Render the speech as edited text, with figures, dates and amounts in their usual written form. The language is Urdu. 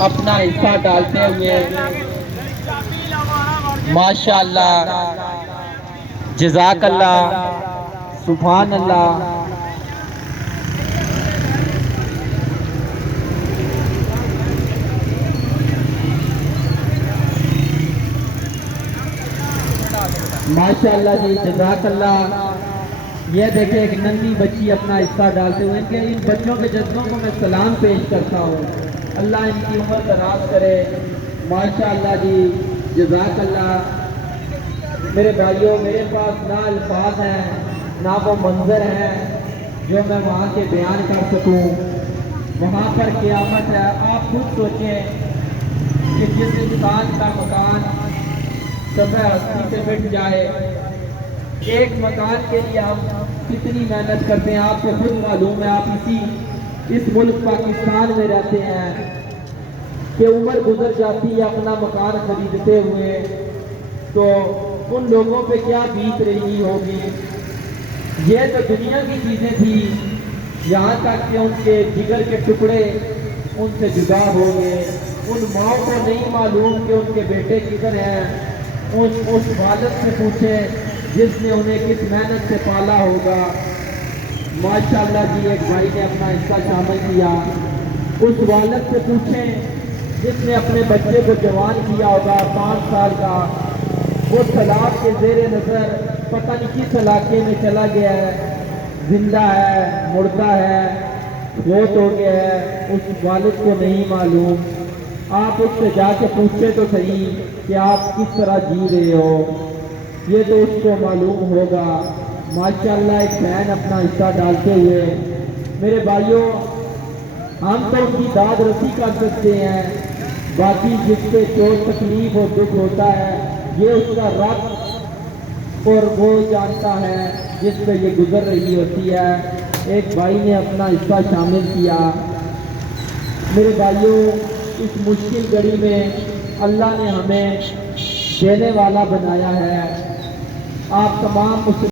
اپنا حصہ ڈالتے ہوئے ماشاءاللہ، جزاک اللہ، سبحان اللہ۔ ماشاءاللہ جی، جزاک اللہ۔ یہ دیکھیں ایک ننھی بچی اپنا حصہ ڈالتے ہوئے، ان بچوں کے جذبوں کو میں سلام پیش کرتا ہوں، اللہ ان کی عمر دراز کرے۔ ماشاءاللہ جی، جزاک اللہ۔ میرے بھائیوں، میرے پاس نہ الفاظ ہیں نہ وہ منظر ہے جو میں وہاں کے بیان کر سکوں۔ وہاں پر قیامت ہے۔ آپ خود سوچیں کہ جس انسان کا مکان سفید ہستی سے مٹ جائے، ایک مکان کے لیے ہم کتنی محنت کرتے ہیں، آپ کو خود معلوم ہے۔ آپ اس ملک پاکستان میں رہتے ہیں کہ عمر گزر جاتی ہے اپنا مکان خریدتے ہوئے، تو ان لوگوں پہ کیا بیت رہی ہوگی۔ یہ تو دنیا کی چیزیں تھی، یہاں تک کہ ان کے جگر کے ٹکڑے ان سے جدا ہو گئے۔ ان ماؤں کو نہیں معلوم کہ ان کے بیٹے کدھر ہیں۔ اس والد سے پوچھیں جس نے انہیں کس محنت سے پالا ہوگا۔ ماشاءاللہ جی، ایک بھائی نے اپنا حصہ شامل کیا۔ اس والد سے پوچھیں جس نے اپنے بچے کو جوان کیا ہوگا 5 سال کا، وہ طلاق کے زیر نظر پتہ نہیں کس علاقے میں چلا گیا ہے، زندہ ہے، مردہ ہے، فوت ہو گیا ہے، اس والد کو نہیں معلوم۔ آپ اس سے جا کے پوچھیں تو صحیح کہ آپ کس طرح جی رہے ہو، یہ تو اس کو معلوم ہوگا۔ ماشاءاللہ، ایک بہن اپنا حصہ ڈالتے ہوئے، میرے بھائیوں، ہم تو اس کی داد رسی کر سکتے ہیں، باقی جس پہ چوٹ تکلیف اور دکھ ہوتا ہے یہ اس کا رب اور وہ جانتا ہے جس پہ یہ گزر رہی ہوتی ہے۔ ایک بھائی نے اپنا حصہ شامل کیا۔ میرے بھائیوں، اس مشکل گھڑی میں اللہ نے ہمیں دینے والا بنایا ہے۔ آپ تمام مسلمان